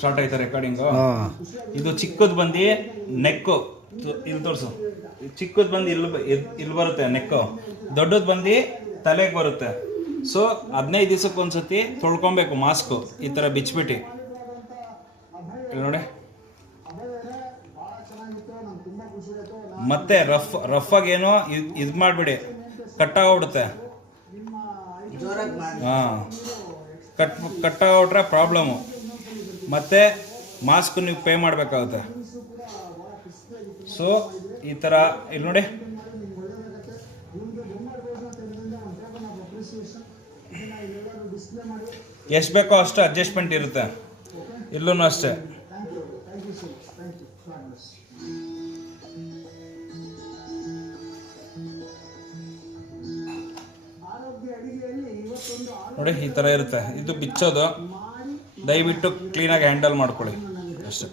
Start ಆಯ್ತಾ recording. ಇದು ಚಿಕ್ಕದು ಬಂದು ನೆಕ್ಕು ಇಲ್ಲಿ ತೋರಿಸು. ಚಿಕ್ಕದು ಬಂದು ಇಲ್ಲಿ ಬರುತ್ತೆ ನೆಕ್ಕು, ದೊಡ್ಡದು ಬಂದು ತಲೆಗೆ ಬರುತ್ತೆ. ಸೊ 15 ದಿವಸಕ್ಕೆ ಒಂದ್ಸತಿ ತೊಳ್ಕೊಬೇಕು ಮಾಸ್ಕು ಈ ಥರ ಬಿಚ್ಬಿಟ್ಟು. ಇಲ್ಲಿ ನೋಡಿ, ಮತ್ತೆ ರಫ್ ಆಗೇನೋ ಇದು ಮಾಡಿಬಿಡಿ, ಕಟ್ಟಾಗೋಗ್ಬಿಡುತ್ತೆ. ಹಾಂ, ಕಟ್ಟಾಗ್ಬಿಟ್ರೆ ಪ್ರಾಬ್ಲಮ್ಮು. ಮತ್ತೆ ಮಾಸ್ಕ್ ನೀವು ಪೇ ಮಾಡಬೇಕಾಗುತ್ತೆ. ಸೊ ಈ ಥರ ಇಲ್ಲಿ ನೋಡಿ, ಎಷ್ಟು ಬೇಕೋ ಅಷ್ಟು ಅಡ್ಜಸ್ಟ್ಮೆಂಟ್ ಇರುತ್ತೆ. ಇಲ್ಲೂ ಅಷ್ಟೇ. ನೋಡಿ ಈ ಥರ ಇರುತ್ತೆ. ಇದು ಬಿಚ್ಚೋದು, ದಯವಿಟ್ಟು ಕ್ಲೀನಾಗಿ ಹ್ಯಾಂಡಲ್ ಮಾಡ್ಕೊಳ್ಳಿ ಅಷ್ಟೇ.